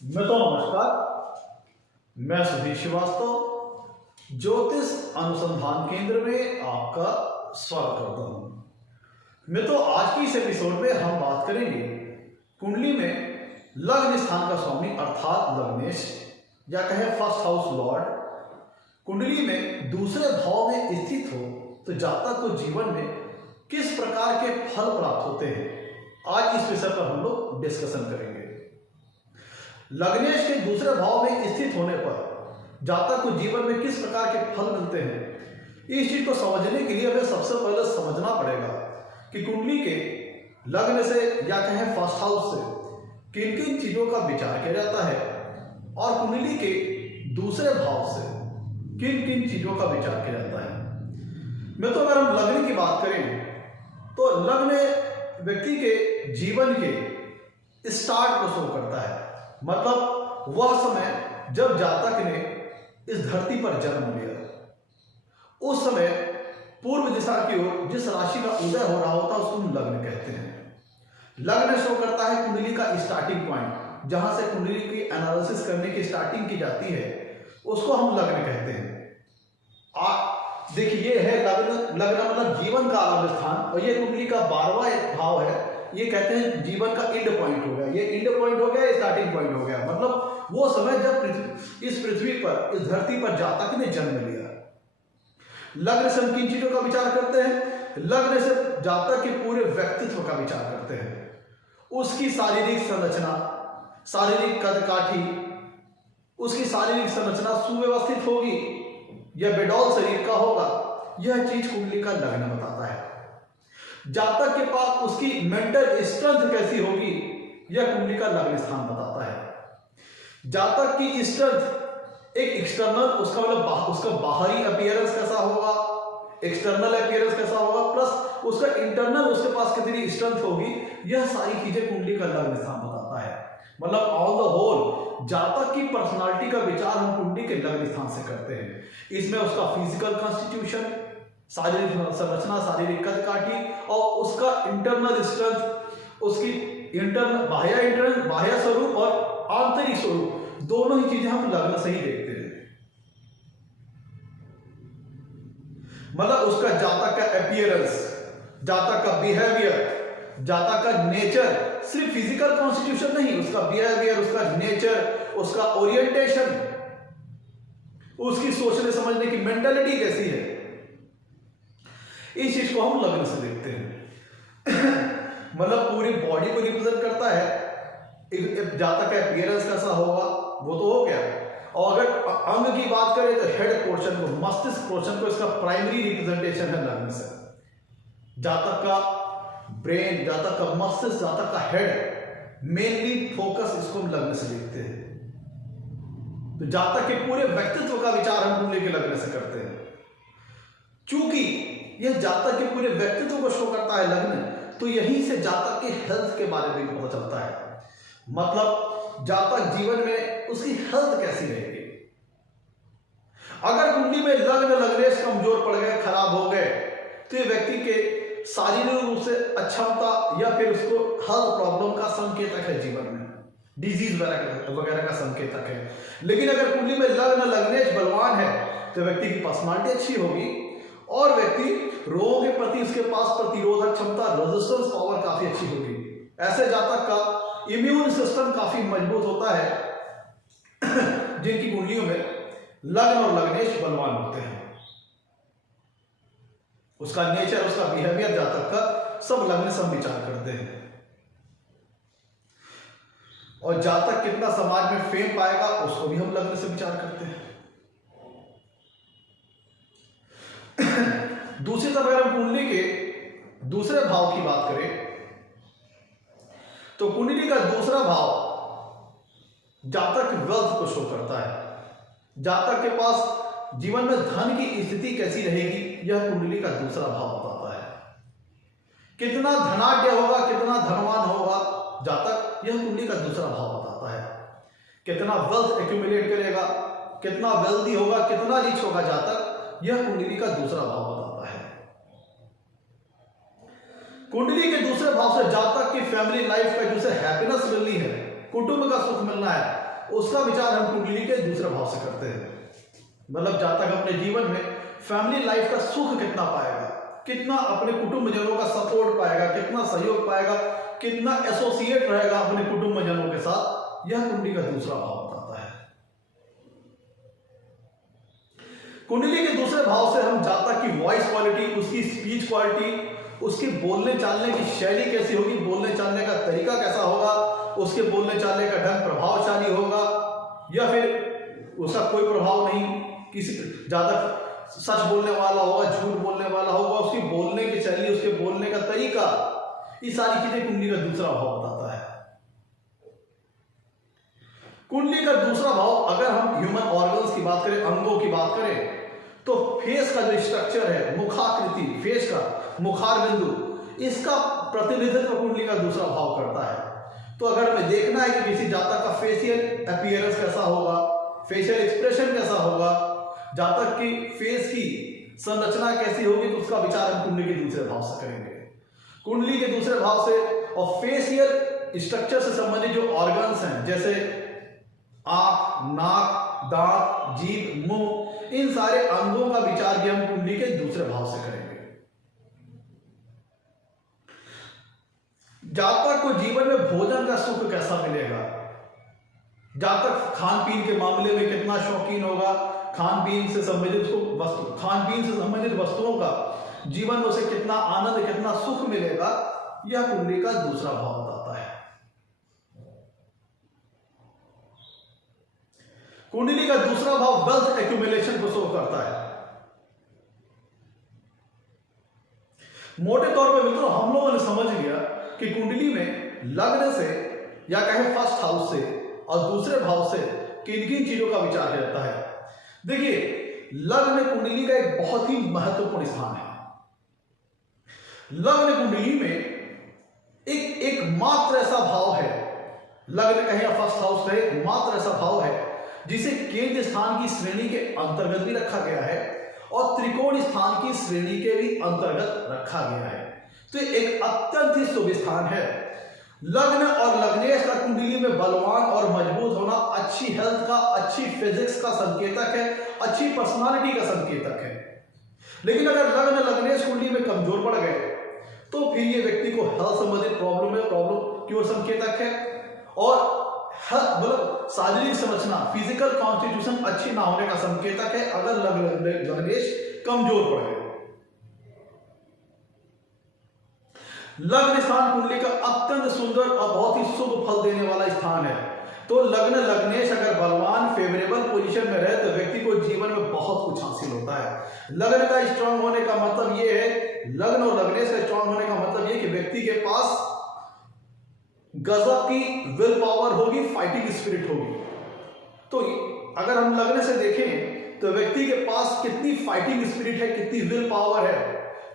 नमस्कार। मैं सुधीर श्रीवास्तव ज्योतिष अनुसंधान केंद्र में आपका स्वागत करता हूं। आज की इस एपिसोड में हम बात करेंगे कुंडली में लग्न स्थान का स्वामी अर्थात लग्नेश या कहें फर्स्ट हाउस लॉर्ड कुंडली में दूसरे भाव में स्थित हो तो जातक को जीवन में किस प्रकार के फल प्राप्त होते हैं, आज इस विषय पर हम लोग डिस्कशन करेंगे। लग्नेश के दूसरे भाव में स्थित होने पर जातक को जीवन में किस प्रकार के फल मिलते हैं, इस चीज को समझने के लिए हमें सबसे पहले समझना पड़ेगा कि कुंडली के लग्न से या कहें फर्स्ट हाउस से किन किन चीजों का विचार किया जाता है और कुंडली के दूसरे भाव से किन किन चीजों का विचार किया जाता है। अगर हम लग्न की बात करें तो लग्न व्यक्ति के जीवन के स्टार्ट को शो करता है, मतलब वह समय जब जातक ने इस धरती पर जन्म लिया, उस समय पूर्व दिशा की ओर जिस राशि का उदय हो रहा होता है उसको हम लग्न कहते हैं। लग्न शो करता है कुंडली का स्टार्टिंग पॉइंट, जहां से कुंडली की एनालिसिस करने की स्टार्टिंग की जाती है, उसको हम लग्न कहते हैं। देखिए ये है लग्न मतलब जीवन का आरंभ स्थान, और ये कुंडली का 12वां भाव है। ये कहते हैं जीवन का एंड पॉइंट हो गया, ये एंड पॉइंट हो गया, स्टार्टिंग पॉइंट हो गया, मतलब वो समय जब इस पृथ्वी पर, इस धरती पर जातक ने जन्म लिया। लग्न से हम किन चीजों का विचार करते हैं? लग्न से जातक के पूरे व्यक्तित्व का विचार करते हैं। उसकी शारीरिक संरचना, शारीरिक कदकाठी, उसकी शारीरिक संरचना सुव्यवस्थित होगी या बेडौल शरीर का होगा, यह चीज कुंडली का लग्न बताता है। जातक के पास उसकी मेंटल स्ट्रेंथ कैसी होगी, यह कुंडली का लग्न स्थान बताता है। जातक की स्ट्रेंथ एक एक्सटर्नल, उसका मतलब उसका बाहरी अपीयरेंस कैसा होगा, एक्सटर्नल अपीयरेंस कैसा होगा, प्लस उसका इंटरनल उसके पास कितनी स्ट्रेंथ होगी, यह सारी चीजें कुंडली का लग्न स्थान बताता है। मतलब ऑन द होल जातक की पर्सनालिटी का विचार हम कुंडली के लग्न स्थान से करते हैं। इसमें उसका फिजिकल कॉन्स्टिट्यूशन, शारीरिक संरचना, शारीरिक कदकाठी और उसका इंटरनल स्ट्रेंथ, उसकी बाह्य स्वरूप और आंतरिक स्वरूप, दोनों ही चीजें हम लग्न से ही देखते हैं। मतलब उसका जातक का अपीयरेंस, जातक का बिहेवियर, जातक का नेचर, सिर्फ फिजिकल कॉन्स्टिट्यूशन नहीं, उसका बिहेवियर, उसका नेचर, उसका ओरिएंटेशन, उसकी सोचने समझने की मेंटालिटी कैसी है, इस चीज को हम लग्न से देखते हैं। मतलब पूरी बॉडी को रिप्रेजेंट करता है। जातक का अपीयरेंस कैसा होगा वो तो हो गया, और अगर अंग की बात करें तो हेड पोर्शन को, मस्तिष्क पोर्शन को, इसका प्राइमरी रिप्रेजेंटेशन है लग्न से। जातक का ब्रेन, जातक का मस्तिष्क, जातक का हेड, मेनली फोकस इसको हम लग्न से देखते हैं। तो जातक के पूरे व्यक्तित्व का विचार हम कुंडली के लग्न से करते हैं। चूंकि यह जातक के पूरे व्यक्तित्व को शो करता है लग्न, तो यहीं से जातक के हेल्थ के बारे में पता चलता है। मतलब जातक जीवन में उसकी हेल्थ कैसी रहेगी। अगर कुंडली में लग्नेश कमजोर पड़ गए, खराब हो गए, तो ये व्यक्ति के शारीरिक रूप से अक्षमता या फिर उसको हेल्थ प्रॉब्लम का संकेतक है, जीवन में डिजीज वगैरह का संकेतक है। लेकिन अगर कुंडली में लग्नेश बलवान है तो व्यक्ति की पर्सनालिटी अच्छी होगी और व्यक्ति रोगों के प्रति उसके पास प्रतिरोधक क्षमता, रेजिस्टेंस पावर काफी अच्छी होगी। ऐसे जातक का इम्यून सिस्टम काफी मजबूत होता है जिनकी कुंडलियों में लग्न और लग्नेश बलवान होते हैं। उसका नेचर, उसका बिहेवियर, जातक का सब लग्न से हम विचार करते हैं। और जातक कितना समाज में फेम पाएगा उसको भी हम लग्न से विचार करते हैं। दूसरी तरफ अगर हम कुंडली के दूसरे भाव की बात करें तो कुंडली का दूसरा भाव जातक वेल्थ को शो करता है। जातक के पास जीवन में धन की स्थिति कैसी रहेगी, यह कुंडली का दूसरा भाव बताता है। कितना धनाढ्य होगा, कितना धनवान होगा जातक, यह कुंडली का दूसरा भाव बताता है। कितना वेल्थ एक्यूमुलेट करेगा, कितना वेल्दी होगा, कितना रिच होगा जातक, यह कुंडली का दूसरा भाव बताता है। कुंडली के दूसरे भाव से जातक की फैमिली लाइफ का जिसे हैप्पीनेस मिलनी है, कुटुंब का सुख मिलना है, उसका विचार हम कुंडली के दूसरे भाव से करते हैं। मतलब जातक अपने जीवन में फैमिली लाइफ का सुख कितना पाएगा, कितना अपने कुटुंबजनों का सपोर्ट पाएगा, कितना सहयोग पाएगा, कितना एसोसिएट रहेगा अपने कुटुंबजनों के साथ, यह कुंडली का दूसरा भाव बताता है। कुंडली के दूसरे भाव से हम जातक की वॉइस क्वालिटी, उसकी स्पीच क्वालिटी, उसकी बोलने चालने की शैली कैसी होगी, बोलने चालने का तरीका कैसा होगा, उसके बोलने चालने का ढंग प्रभावशाली होगा या फिर उसका कोई प्रभाव नहीं, किसी जातक सच बोलने वाला होगा, झूठ बोलने वाला होगा, उसकी बोलने की शैली, उसके बोलने का तरीका, ये सारी चीजें कुंडली का दूसरा भाव बताता है। कुंडली का दूसरा भाव, अगर हम ह्यूमन ऑर्गन्स की बात करें, अंगों की बात करें, तो फेस का जो स्ट्रक्चर है, मुखाकृति, फेस का मुखार बिंदु, इसका प्रतिनिधित्व कुंडली का दूसरा भाव करता है। तो अगर हमें देखना है कि किसी जातक का फेशियल अपीयरेंस कैसा होगा, फेशियल एक्सप्रेशन कैसा होगा, जातक की फेस की संरचना कैसी होगी, तो उसका विचार हम कुंडली के दूसरे भाव से करेंगे। कुंडली के दूसरे भाव से और फेशियल स्ट्रक्चर से संबंधित जो ऑर्गन्स हैं, जैसे आंख, नाक, दांत, जीभ, मुंह, इन सारे अंगों का विचार भी हम कुंडली के दूसरे भाव से करेंगे। जातक को जीवन में भोजन का सुख कैसा मिलेगा, जातक खान पीन के मामले में कितना शौकीन होगा, खान पीन से संबंधित वस्तुओं का जीवन में उसे कितना आनंद, कितना सुख मिलेगा, यह कुंडली का दूसरा भाव बताता है। कुंडली का दूसरा भाव वेल्थ एक्यूमुलेशन को शो करता है। मोटे तौर पर मित्रों, हम लोगों ने समझ लिया कि कुंडली में लग्न से या कहें फर्स्ट हाउस से और दूसरे भाव से किन किन चीजों का विचार रहता है। देखिए, लग्न कुंडली का एक बहुत ही महत्वपूर्ण स्थान है। लग्न कुंडली में एक मात्र ऐसा भाव है, लग्न कहें या फर्स्ट हाउस कहें, मात्र ऐसा भाव है जिसे केंद्र स्थान की श्रेणी के अंतर्गत भी रखा गया है और त्रिकोण स्थान की श्रेणी के भी अंतर्गत रखा गया है। तो एक अत्यंत ही शुभ स्थान है। लग्न और लग्नेश का कुंडली में बलवान और मजबूत होना अच्छी हेल्थ का, अच्छी फिजिक्स का संकेतक है, अच्छी पर्सनालिटी का संकेतक है। लेकिन अगर लग्न लग्नेश कुंडली में कमजोर पड़ गए तो फिर ये व्यक्ति को हेल्थ संबंधित प्रॉब्लम की ओर संकेतक है और मतलब शारीरिक संरचना, फिजिकल कॉन्स्टिट्यूशन अच्छी ना होने का संकेतक है अगर लग्नेश कमजोर पड़ गए। लग्न स्थान कुंडली का अत्यंत सुंदर और बहुत ही शुभ फल देने वाला स्थान है। तो लग्न लग्नेश अगर बलवान फेवरेबल पोजीशन में रहे तो व्यक्ति को जीवन में बहुत कुछ हासिल होता है। लग्न का स्ट्रांग होने का मतलब यह है, लग्न और लग्नेश का स्ट्रांग होने का मतलब यह कि व्यक्ति के पास गजब की विल पावर होगी, फाइटिंग स्पिरिट होगी। तो अगर हम लग्न से देखें तो व्यक्ति के पास कितनी फाइटिंग स्पिरिट है, कितनी विल पावर है,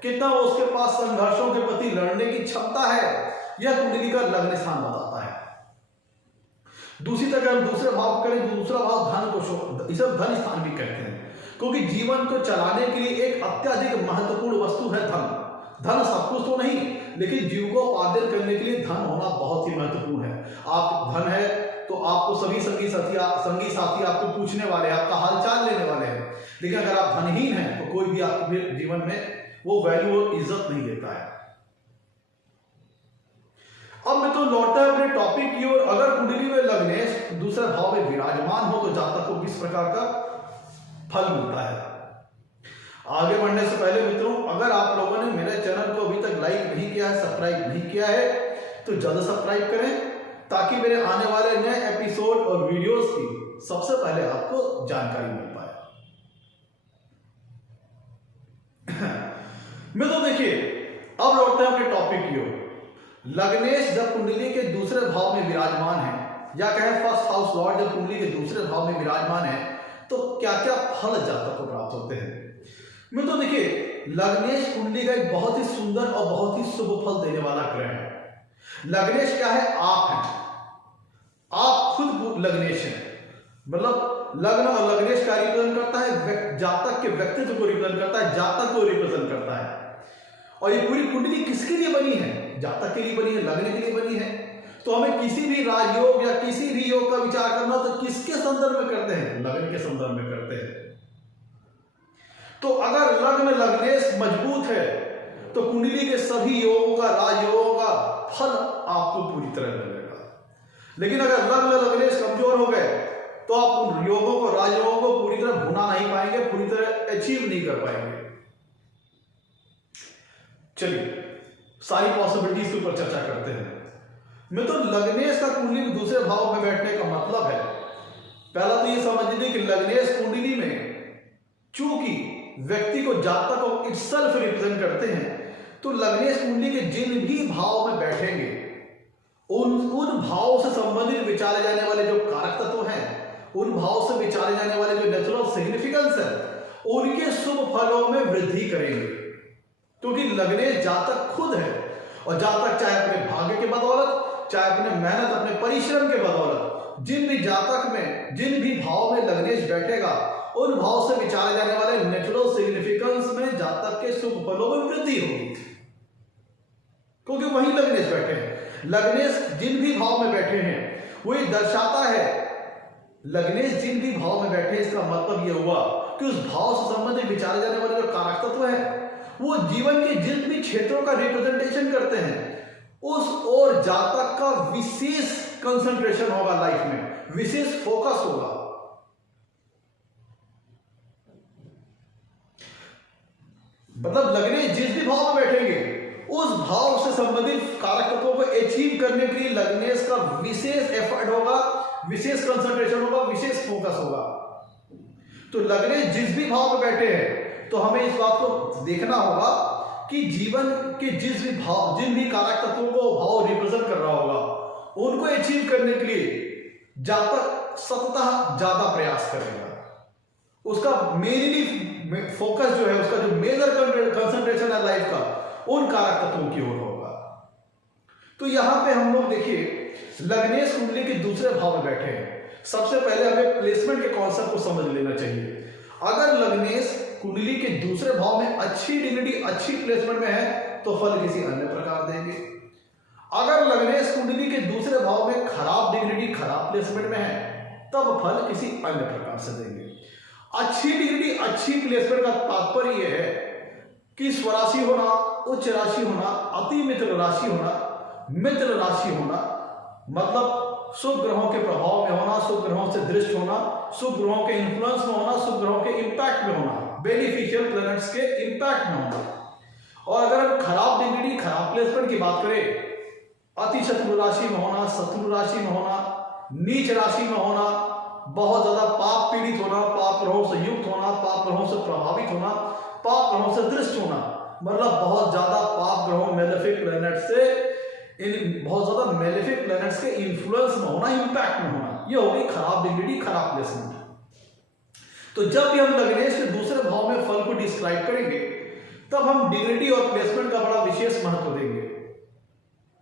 कितना उसके पास संघर्षों के प्रति लड़ने की क्षमता है, यह कुंडली का लग्न स्थान बताता है। दूसरी तरह हम दूसरे भाव करें, दूसरा भाव धन को, इसे धन स्थान भी कहते हैं, क्योंकि जीवन को चलाने के लिए एक अत्यधिक महत्वपूर्ण वस्तु है धन। धन सब कुछ तो नहीं, लेकिन जीविकोपार्जन करने के लिए धन होना बहुत ही महत्वपूर्ण है। आप धन है तो आपको सभी संगी साथी आपको पूछने वाले हैं, आपका हालचाल लेने वाले हैं। लेकिन अगर आप धनहीन हैं तो कोई भी आपके जीवन में वो वैल्यू और इज्जत नहीं देता है। अब मैं तो लौटता है अपने टॉपिक की ओर। अगर कुंडली में लग्नेश दूसरे भाव में विराजमान हो तो जातक को किस प्रकार का फल मिलता है। आगे बढ़ने से पहले मित्रों, अगर आप लोगों ने मेरे चैनल को अभी तक लाइक नहीं किया है, सब्सक्राइब नहीं किया है, तो जल्द सब्सक्राइब करें ताकि मेरे आने वाले नए एपिसोड और वीडियोस की सबसे पहले आपको जानकारी मिल पाए। मित्रों देखिए, अब लौटते हैं अपने टॉपिक की ओर। लग्नेश जब कुंडली के दूसरे भाव में विराजमान है, या कहें फर्स्ट हाउस लॉर्ड जब कुंडली के दूसरे भाव में विराजमान है, तो क्या क्या फल जातक को प्राप्त होते हैं। मित्रों देखिए, लग्नेश कुंडली का एक बहुत ही सुंदर और बहुत ही शुभ फल देने वाला ग्रह है। लग्नेश क्या है? आप हैं, आप खुद लग्नेश हैं। मतलब लग्न और लग्नेश का रिप्रेजेंट करता है, जातक के व्यक्तित्व को रिप्रेजेंट करता है, जातक को रिप्रेजेंट करता है। और ये पूरी कुंडली किसके लिए बनी है? जातक के लिए बनी है, लग्न के लिए बनी है। तो हमें किसी भी राजयोग या किसी भी योग का विचार करना तो किसके संदर्भ में करते हैं? लग्न के संदर्भ में करते हैं। तो अगर लग्न लग्नेश मजबूत है तो कुंडली के सभी योगों का, राजयोगों का फल आपको पूरी तरह मिलेगा। लेकिन अगर लग्न लग्नेश कमजोर हो गए तो आप उन योगों को, राजयोगों को पूरी तरह भुना नहीं पाएंगे, पूरी तरह अचीव नहीं कर पाएंगे। चलिए सारी पॉसिबिलिटीज के ऊपर चर्चा करते हैं। मित्रों, लग्नेश का कुंडली में दूसरे भाव में बैठने का मतलब है, पहला तो ये समझ लीजिए कि लग्नेश कुंडली में चूंकि व्यक्ति को जातक को इटसेल्फ रिप्रेजेंट करते हैं, तो लग्नेश कुंडली के जिन भी भाव में बैठेंगे उन भाव से संबंधित विचारे जाने वाले जो कारक तत्व हैं, उन भाव से विचारे जाने वाले जो नेचुरल सिग्निफिकेंस है, उनके शुभ फलों में वृद्धि करेंगे। क्योंकि लग्नेश जातक खुद है, और जातक चाहे अपने भाग्य के बदौलत, चाहे अपने मेहनत, अपने परिश्रम के बदौलत, जिन भी जातक में, जिन भी भाव में लग्नेश बैठेगा, उन भाव से विचारे जाने वाले नेचुरल सिग्निफिकेंस में जातक के शुभ फलों में वृद्धि होगी, क्योंकि वही लग्नेश बैठे हैं। लग्नेश जिन भी भाव में बैठे हैं वो ये दर्शाता है, लग्नेश जिन भी भाव में बैठे, इसका मतलब यह हुआ कि उस भाव से संबंधित विचारे जाने वाले जो कारक तत्व है वो जीवन के जिन भी क्षेत्रों का रिप्रेजेंटेशन करते हैं, उस और जातक का विशेष कंसंट्रेशन होगा, लाइफ में विशेष फोकस होगा। मतलब लग्नेश जिस भी भाव में बैठेंगे उस भाव से संबंधित कारक तत्वों को अचीव करने के लिए लग्नेश का विशेष एफर्ट होगा, विशेष कंसंट्रेशन होगा, विशेष फोकस होगा। तो लग्नेश जिस भी भाव में बैठे हैं तो हमें इस बात को देखना होगा कि जीवन के जिस भी भाव, जिन भी कारक तत्वों को भाव रिप्रेजेंट कर रहा होगा, उनको अचीव करने के लिए जातक सततः ज्यादा प्रयास करेगा। उसका मेनली फोकस जो है, उसका जो मेजर कंसंट्रेशन है लाइफ का, उन कारक तत्वों की ओर होगा। तो यहां पे हम लोग देखिए लग्नेश कुंडली के दूसरे भाव में बैठे हैं। सबसे पहले हमें प्लेसमेंट के कॉन्सेप्ट को समझ लेना चाहिए। अगर लग्नेश कुंडली के दूसरे भाव में अच्छी डिग्निटी, अच्छी प्लेसमेंट में है तो फल किसी अन्य प्रकार देंगे। अगर लग्नेश कुंडली के दूसरे भाव में खराब डिग्निटी, खराब प्लेसमेंट में है तब फल किसी अन्य प्रकार से देंगे। अच्छी डिग्निटी, अच्छी प्लेसमेंट का तात्पर्य यह है कि स्वराशि होना, उच्च राशि होना, अति मित्र राशि होना, मित्र राशि होना, मतलब शुभ ग्रहों के प्रभाव में होना, शुभ ग्रहों से दृष्ट होना, शुभ ग्रहों के इन्फ्लुएंस में होना, शुभ ग्रहों के इंपैक्ट में होना, बेनिफिशियल प्लैनेट्स के इंपैक्ट में होना। और अगर हम खराब डिग्निटी, खराब प्लेसमेंट की बात करें, अति शत्रु राशि में होना, शत्रु राशि में होना, नीच राशि में होना, बहुत ज्यादा पाप पीड़ित होना, पाप ग्रहों से युक्त होना, पाप ग्रहों से प्रभावित होना, पाप ग्रहों से दृष्ट होना, मतलब बहुत ज्यादा पाप ग्रहों, मेलेफिक प्लैनेट से, बहुत ज्यादा मेलेफिक प्लैनेट्स के इन्फ्लुएंस में होना, इंपैक्ट में होना, ये हो गई खराब डिग्निटी, खराब प्लेसमेंट। तो जब भी हम लग्नेश के दूसरे भाव में फल को डिस्क्राइब करेंगे तब हम डिग्निटी और प्लेसमेंट का बड़ा विशेष महत्व देंगे,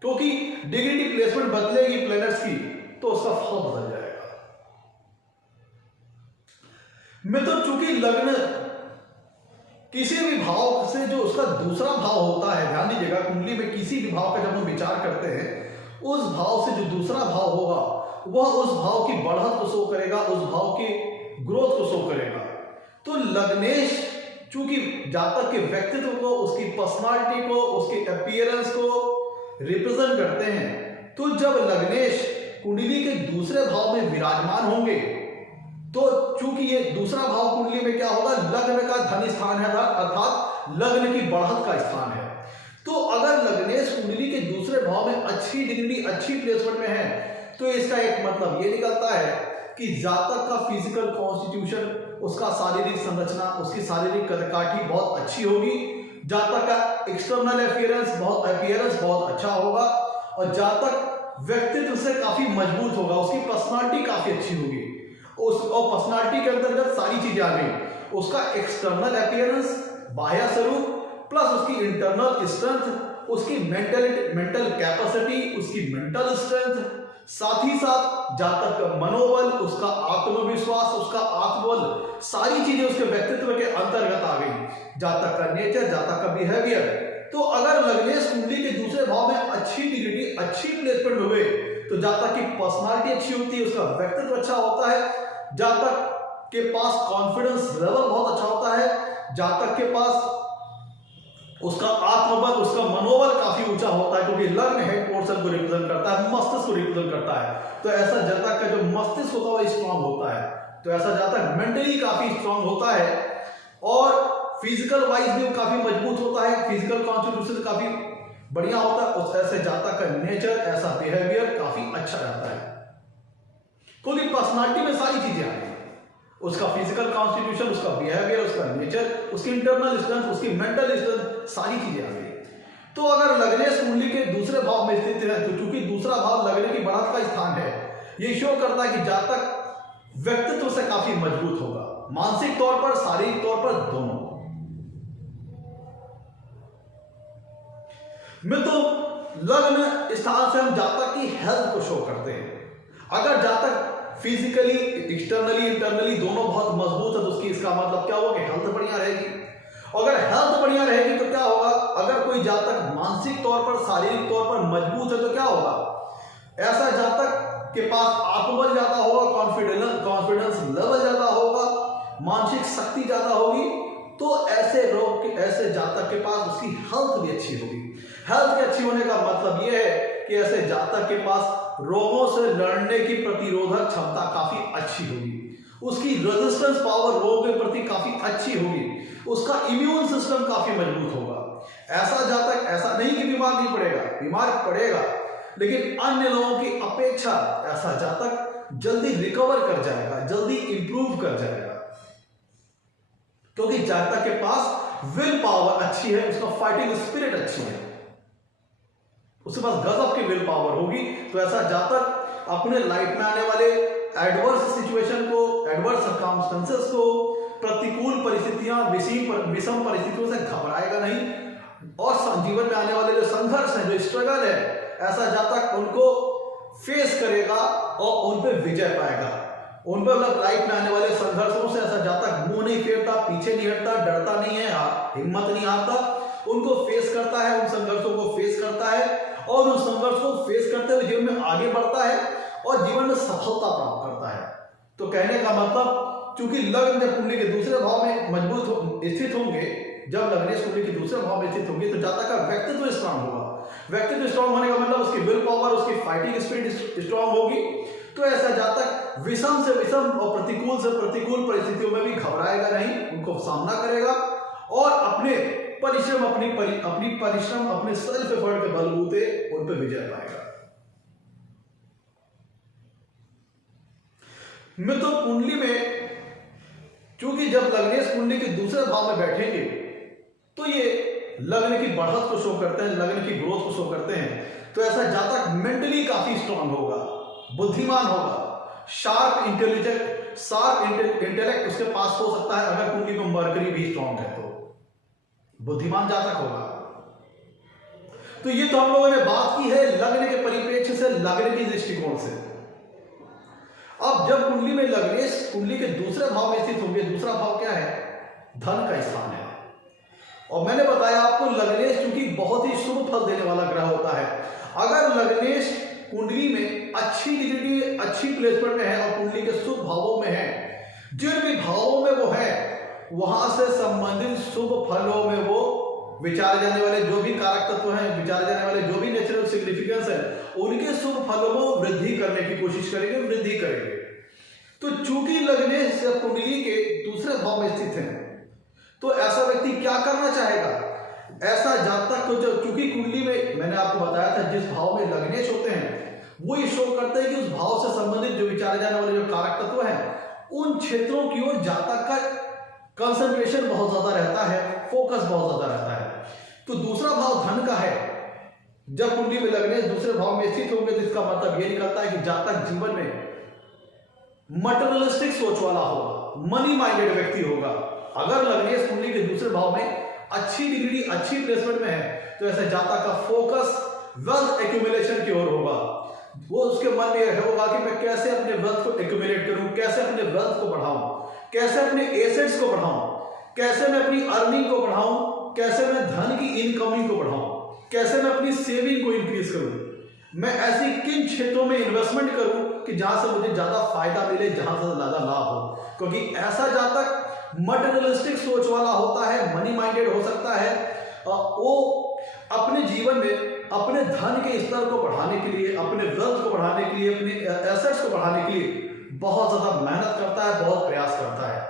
क्योंकि डिग्निटी प्लेसमेंट बदलेगी प्लैनेट्स की तो उसका फल बदल जाएगा। मित्रों, चूंकि लग्न किसी भी भाव से जो उसका दूसरा भाव होता है, ध्यान दीजिएगा, कुंडली में किसी भी भाव का जब हम विचार करते हैं, उस भाव से जो दूसरा भाव होगा वह उस भाव की बढ़त को शो करेगा, उस भाव की ग्रोथ को शो करेगा। तो लग्नेश चूंकि जातक के व्यक्तित्व को, उसकी पर्सनालिटी को, उसके अपीयरेंस को रिप्रेजेंट करते हैं, तो जब लग्नेश कुंडली के दूसरे भाव में विराजमान होंगे तो चूंकि ये दूसरा भाव कुंडली में क्या होगा, लग्न का धन स्थान है, अर्थात लग्न की बढ़त का स्थान है। तो अगर लग्नेश कुंडली के दूसरे भाव में अच्छी डिग्री, अच्छी प्लेसमेंट में है तो इसका एक मतलब ये निकलता है कि जातक का फिजिकल कॉन्स्टिट्यूशन, उसका शारीरिक संरचना, उसकी शारीरिक कदकाठी बहुत अच्छी होगी, जातक का एक्सटर्नल अपीयरेंस बहुत अच्छा होगा, और जातक व्यक्तित्व से काफी मजबूत होगा, उसकी पर्सनालिटी काफी अच्छी होगी। और पर्सनालिटी के अंतर्गत सारी चीजें आ गई, उसका एक्सटर्नल अपीयरेंस, बाह्य स्वरूप, प्लस उसकी इंटरनल स्ट्रेंथ, उसकी मेंटल कैपेसिटी, उसकी मेंटल स्ट्रेंथ, साथ ही साथ जातक का मनोबल, उसका आत्मविश्वास, उसका आत्मबल, सारी चीजें उसके व्यक्तित्व के अंतर्गत आ गई। जातक का नेचर, जातक का बिहेवियर। तो अगर लग्नेश कुंडली के दूसरे भाव में अच्छी डिग्री, अच्छी प्लेसमेंट हुए तो जातक की पर्सनालिटी अच्छी होती है, उसका व्यक्तित्व अच्छा होता है, जातक के पास कॉन्फिडेंस लेवल बहुत अच्छा होता है, जातक के पास उसका आत्मबल, उसका मनोबल काफी ऊंचा होता है, क्योंकि लग्न हेड पोर्शन को रिप्रेजेंट करता है, मस्तिष्क को रिप्रेजेंट करता है। तो ऐसा जातक का जो मस्तिष्क होता है वो स्ट्रांग होता है, तो ऐसा जातक मेंटली काफी स्ट्रांग होता है और फिजिकल वाइज भी काफी मजबूत होता है, फिजिकल कॉन्स्टिट्यूशन काफी बढ़िया होता है। उस ऐसे जातक का नेचर, ऐसा बिहेवियर काफी अच्छा रहता है, क्योंकि पर्सनालिटी में सारी चीजें आ रही है, उसका फिजिकल कॉन्स्टिट्यूशन, उसका बिहेवियर, उसका नेचर, उसकी इंटरनल स्ट्रेंथ, उसकी मेंटल स्ट्रेंथ, सारी चीजें आ गई। तो अगर लग्नेश कुंडली के दूसरे भाव में स्थित है, तो चूंकि दूसरा भाव लग्न की बढ़त का स्थान है, ये शो करता है कि जातक व्यक्तित्व से काफी मजबूत होगा, मानसिक तौर पर, शारीरिक तौर पर, दोनों। मित्रों, लग्न स्थान से हम जातक की हेल्थ को शो करते हैं। अगर जातक फिजिकली, एक्सटर्नली, इंटरनली दोनों बहुत मजबूत है, तो उसकी इसका मतलब क्या होगा कि हेल्थ बढ़िया रहेगी। अगर हेल्थ बढ़िया रहेगी तो क्या होगा, अगर कोई जातक मानसिक तौर पर, शारीरिक तौर पर मजबूत है तो क्या होगा, ऐसा जातक के पास आत्मबल ज्यादा होगा, कॉन्फिडेंस लेवल ज्यादा होगा, मानसिक शक्ति ज्यादा होगी। तो ऐसे जातक के पास उसकी हेल्थ भी अच्छी होगी। हेल्थ के अच्छी होने का मतलब यह है कि ऐसे जातक के पास रोगों से लड़ने की प्रतिरोधक क्षमता काफी अच्छी होगी, उसकी रेजिस्टेंस पावर रोग के प्रति काफी अच्छी होगी, उसका इम्यून सिस्टम काफी मजबूत होगा। ऐसा जातक ऐसा नहीं कि बीमार नहीं पड़ेगा, बीमार पड़ेगा, लेकिन अन्य लोगों की अपेक्षा ऐसा जातक जल्दी रिकवर कर जाएगा, जल्दी इंप्रूव कर जाएगा, क्योंकि जातक के पास विल पावर अच्छी है, उसका फाइटिंग स्पिरिट अच्छी है, उसके पास गजब की विल पावर होगी। तो ऐसा जातक अपने लाइफ में आने वाले एडवर्स सिचुएशन को, एडवर्स सर्कमस्टेंसेस को, प्रतिकूल परिस्थितियां, विषम परिस्थितियों से घबराएगा नहीं, और जीवन में आने वाले जो संघर्ष है, जो स्ट्रगल है, ऐसा जातक उनको फेस करेगा और उन पर विजय पाएगा। उन पर मतलब लाइफ में आने वाले संघर्षों से ऐसा जातक मुंह नहीं फेरता, पीछे नहीं हटता, डरता नहीं है, हिम्मत नहीं आता, उनको फेस करता है, उन संघर्षों को फेस करता है और उन संघर्ष को फेस करते हुए जीवन में आगे बढ़ता है और जीवन में सफलता प्राप्त करता है। तो कहने का मतलब, चूंकि लग्न जब कुंडली के दूसरे भाव में मजबूत स्थित होंगे, जब लग्नेश कुंडली के दूसरे भाव में स्थित होंगे, तो जातक का व्यक्तित्व स्ट्रांग होगा। व्यक्तित्व स्ट्रांग होने का मतलब उसकी विल पावर, उसकी फाइटिंग स्पिरिट स्ट्रांग होगी। तो ऐसा जातक विषम से विषम और प्रतिकूल से प्रतिकूल परिस्थितियों में भी घबराएगा नहीं, उनको सामना करेगा और अपने परिश्रम, अपने सेल्फ एफर्ट के बलबूते उन पर विजय पाएगा। मित्रों, कुंडली में चूंकि जब लग्नेश कुंडली के दूसरे भाव में बैठेंगे, तो ये लग्न की बढ़त को शो करते हैं, लग्न की ग्रोथ को शो करते हैं। तो ऐसा जातक मेंटली काफी स्ट्रांग होगा, बुद्धिमान होगा, शार्प इंटेलेक्ट उसके पास हो सकता है। अगर कुंडली में मरकरी भी स्ट्रांग है तो बुद्धिमान जातक होगा। तो ये तो हम लोगों ने बात की है लग्न के परिप्रेक्ष्य से, लग्न की दृष्टिकोण से। अब जब कुंडली में लग्नेश कुंडली के दूसरे भाव में स्थित होंगे, दूसरा भाव क्या है, धन का स्थान है। और मैंने बताया आपको लग्नेश चूंकि बहुत ही शुभ फल देने वाला ग्रह होता है। अगर लग्नेश कुंडली में अच्छी डिग्री, अच्छी प्लेसमेंट में है और कुंडली के शुभ भावों में है, जिन भी भावों में वो है, वहां से संबंधित शुभ फलों में वो विचारे जाने वाले जो भी कारक तत्व हैं, विचारे जाने वाले जो भी नेचुरल सिग्निफिकेंस है, उनके शुभ फलों को वृद्धि करने की कोशिश करेंगे, वृद्धि करेंगे। तो चूंकि लग्नेश कुंडली के दूसरे भाव में स्थित है, तो ऐसा व्यक्ति क्या करना चाहेगा, ऐसा जातक को जो चूंकि कुंडली में मैंने आपको बताया था जिस भाव में लग्नेश होते हैं, वो ये शो करते हैं कि उस भाव से संबंधित जो विचारे जाने वाले जो कारक तत्व हैं, उन क्षेत्रों की ओर जातक का कंसंट्रेशन बहुत ज्यादा रहता है, फोकस बहुत ज्यादा रहता है। तो दूसरा भाव धन का है। जब कुंडली में लग्नेश दूसरे भाव में स्थित होंगे, तो इसका मतलब ये निकलता है कि जातक जीवन में मटेरियलिस्टिक सोच वाला होगा, मनी माइंडेड व्यक्ति होगा। अगर लग्नेश कुंडली के दूसरे भाव में अच्छी डिग्री, अच्छी प्लेसमेंट में है, तो ऐसे जातक का फोकस वेल्थ एक्यूमुलेशन की ओर होगा। वो उसके मन में यह होगा कि मैं कैसे अपने वेल्थ को एक्यूमुलेट करूं, कैसे अपने वेल्थ को बढ़ाऊं, कैसे अपने एसेट्स को बढ़ाऊं, कैसे मैं अपनी अर्निंग को बढ़ाऊं, कैसे मैं धन की इनकमिंग को बढ़ाऊं, कैसे मैं अपनी सेविंग को इंक्रीज करूं। मैं ऐसी किन क्षेत्रों में इन्वेस्टमेंट करूं कि जहां से मुझे ज्यादा फायदा मिले, जहां से ज्यादा लाभ हो। क्योंकि ऐसा जातक मटेरियलिस्टिक सोच वाला होता है, मनी माइंडेड हो सकता है, वो अपने जीवन में अपने धन के स्तर को बढ़ाने के लिए, अपने वेल्थ को बढ़ाने के लिए, अपने एसेट्स को बढ़ाने के लिए बहुत ज्यादा मेहनत करता है, बहुत प्रयास करता है।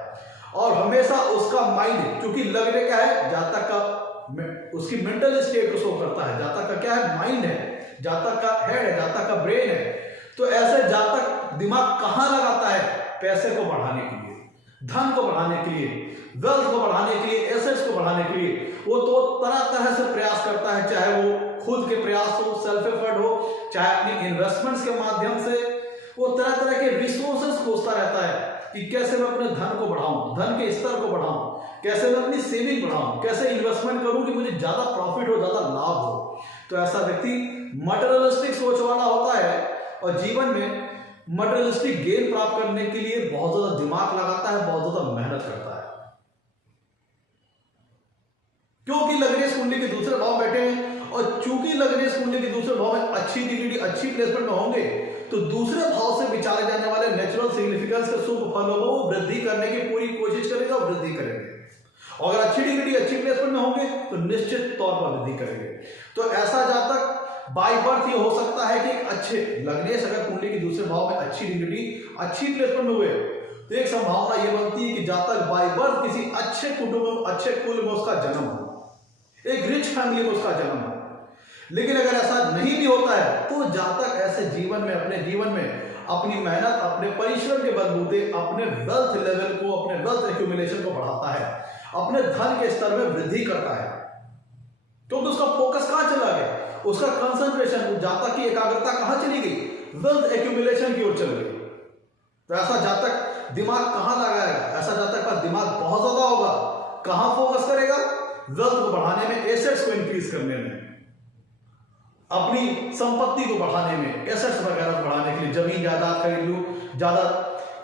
और हमेशा उसका माइंड, क्योंकि लगने क्या है, जातक का उसकी मेंटल स्टेट को शो करता है। जातक का क्या है, माइंड है, जातक का हेड है, जातक का ब्रेन है। तो ऐसे जातक दिमाग कहां लगाता है, पैसे को बढ़ाने के लिए, धन को बढ़ाने के लिए, वेल्थ को बढ़ाने के लिए, एसेट्स को बढ़ाने के लिए वो तो तरह तरह से प्रयास करता है। चाहे वो खुद के प्रयास हो, सेल्फ एफर्ट हो, चाहे अपनी इन्वेस्टमेंट्स के माध्यम से, वो तरह तरह के रिसोर्सेस खोजता रहता है कि कैसे मैं अपने धन को बढ़ाऊं, धन के स्तर को बढ़ाऊं, कैसे मैं अपनी सेविंग बढ़ाऊं, कैसे इन्वेस्टमेंट करूं कि मुझे ज्यादा प्रॉफिट हो, ज्यादा लाभ हो। तो ऐसा व्यक्ति मटेरियलिस्टिक सोच वाला होता है और जीवन में मटेरियलिस्टिक गेन प्राप्त करने के लिए बहुत ज्यादा दिमाग लगाता है, बहुत ज्यादा मेहनत करता है। क्योंकि लग्नेश कुंडली के दूसरे भाव बैठे हैं, और चूंकि लग्नेश कुंडली के दूसरे भाव में अच्छी डिग्री, अच्छी प्लेसमेंट में होंगे, तो दूसरे भाव से विचारे जाने वाले नेचुरल सिग्निफिकेंस के शुभ फलों में वो वृद्धि करने की पूरी कोशिश करेगा और वृद्धि करेंगे। और अगर अच्छी डिग्री, अच्छी प्लेसमेंट में होंगे तो निश्चित तौर पर वृद्धि करेंगे। तो ऐसा जातक बाय बर्थ ये हो सकता है कि एक अच्छे लग्नेश अगर कुंडली के दूसरे भाव में अच्छी डिग्री, अच्छी प्लेसमेंट में हुए, तो एक संभावना ये बनती है कि जातक बाय बर्थ किसी अच्छे कुटुंब, अच्छे कुल में उसका जन्म हो, एक रिच फैमिली में उसका जन्म हो। लेकिन अगर ऐसा नहीं भी होता है तो जातक ऐसे जीवन में, अपने जीवन में अपनी मेहनत, अपने परिश्रम के बलबूते अपने वेल्थ लेवल को, अपने वेल्थ एक्यूमुलेशन को बढ़ाता है, अपने धन के स्तर में वृद्धि करता है। तो उसका फोकस कहां चला गया, उसका कंसंट्रेशन, जातक की एकाग्रता कहां चली गई, वेल्थ एक्यूमुलेशन की ओर चल गई। तो ऐसा जातक दिमाग कहां लगाएगा, ऐसा जातक का दिमाग बहुत ज्यादा होगा, कहां फोकस करेगा, वेल्थ को बढ़ाने में, एसेट्स को इंक्रीज करने में, अपनी संपत्ति को बढ़ाने में, एसेट्स वगैरह बढ़ाने के लिए, जमीन जायदाद खरीद लूं, ज्यादा,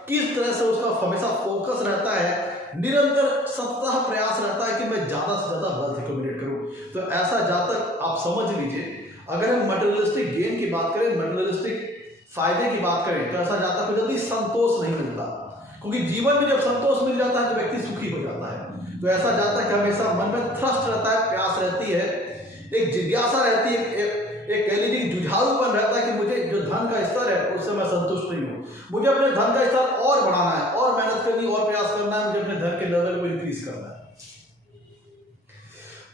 किस तरह से उसका हमेशा फोकस रहता है, निरंतर सतत प्रयास रहता है कि मैं ज्यादा से ज्यादा वेल्थ एक्यूमुलेट करूं। तो ऐसा जातक आप समझ लीजिए, अगर हम मटेरियलिस्टिक गेन की बात करें, मटेरियलिस्टिक फायदे की बात करें, तो ऐसा जातक को जल्दी संतोष नहीं मिलता, क्योंकि जीवन में जब संतोष मिल जाता है तो व्यक्ति सुखी हो जाता है। तो ऐसा जातक हमेशा मन में थ्रस्ट रहता है, प्यास रहती है, एक जिज्ञासा रहती है, एक कह लीजिए जुझारूपन रहता है कि मुझे जो धन का स्तर है उससे मैं संतुष्ट नहीं हूं, मुझे अपने धन का स्तर और बढ़ाना है, और मेहनत करनी, और प्रयास करना है, मुझे अपने धन के लेवल को इंक्रीज करना है।